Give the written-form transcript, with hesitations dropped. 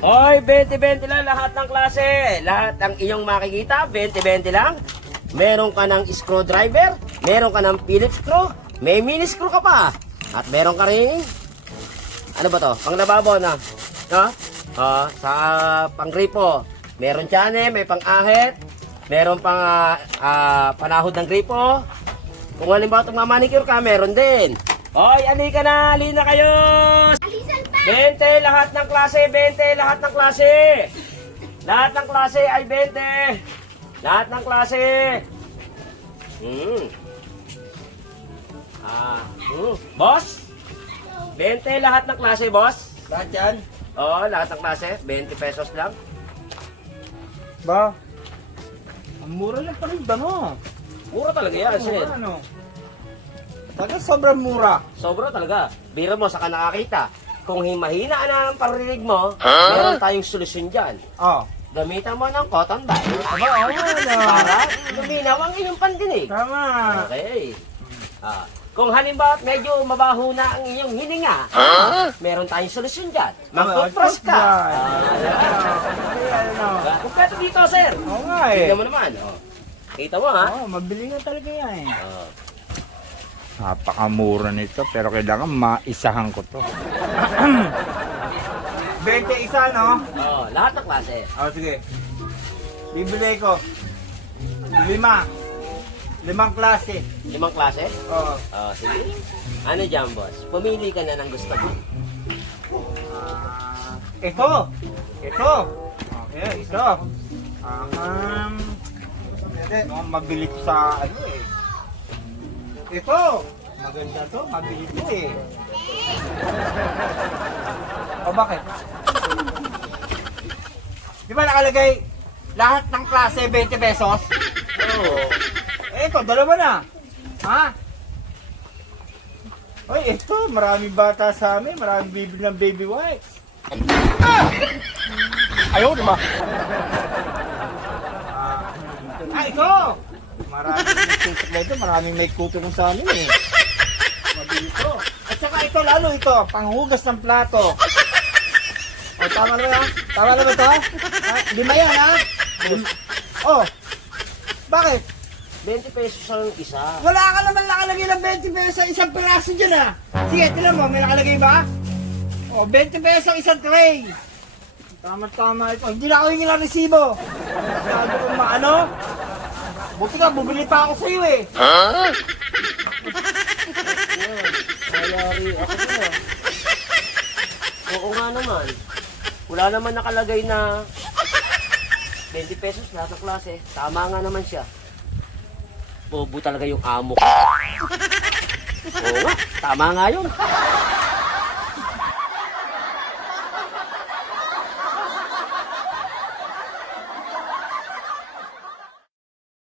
Hoy, 20-20 lang lahat ng klase. Lahat ng iyong makikita, 20-20 lang. Meron ka ng screwdriver, meron ka ng Phillips screw, may mini screw ka pa. At meron ka rin, ano ba to? Panglababo na. No? Sa pangripo. Meron tiyane, may pang-ahit, meron pang panahod ng gripo. Kung halimbawa itong mamanicure ka, meron din. Hoy, alika na, alina kayo! 20 lahat ng klase, 20 lahat ng klase. Lahat ng klase ay 20. Lahat ng klase. Boss? 20 lahat ng klase, boss. Lahat yan? Oo, lahat ng klase, 20 pesos lang. Ba? Ang mura lang pala ba mo? Mura talaga yan, sir. Mura ano? Talaga sobrang mura. Sobra talaga. Biro mo, saka nakakita. Kung mahina na ang parinig mo, meron tayong solusyon dyan. Oh. Gamitan mo ng cotton bud. Aba, oo na. Para luminaw ang iyong pandinig. Tama. Okay. Kung halimbawa medyo mabaho na ang iyong hininga, meron tayong solusyon dyan. Mag-toothbrush ka. Kumpleto dito, sir. Oo nga eh. Tignan mo naman. Kita mo, ha? Oo, mabili nga talaga yan eh. Napakamura nito pero kailangan maisahan ko to. 20 isa, no? Lahat ng klase. Oh, sige. Bibili ko. 5. 5 klase. 5 klase? Oo. Sige. Ano dyan, boss? Pumili ka na ng gusto mo. Ito. Ito. Okay, ito. Mabili ko sa ano eh. Ito. Maganda to. Mabili ko eh. O bakit? Di ba nakalagay lahat ng klase 20 pesos? Oo. Ito, dalawa na. Ha? Oy, ito, maraming bata sa amin, maraming bibili ng baby wipes. Ayaw, di ba? Ito! Maraming nagsusok na ito, maraming may kutulong sa amin eh. Mabili ito. At saka ito, lalo ito, panghugas ng plato. O, tama na ba? Tama na ba ito? 5 yan, ha? Oh, bakit? 20 pesos ang isa. Wala ka naman nakalagay ng 20 pesos sa isang piraso dyan ah. Sige, tinan mo, may nakalagay ba? O, 20 pesos isang tray. Tama-tama ito. Hindi na ako yung resibo. Sabi ko maano? Buti ka, bubili pa ako sa'yo eh. Ayari ako na. Oo nga naman. Wala naman nakalagay na 20 pesos lahat ng klase. Tama nga naman siya. Bobo talaga yung amo ko. Oo nga, tama nga yun.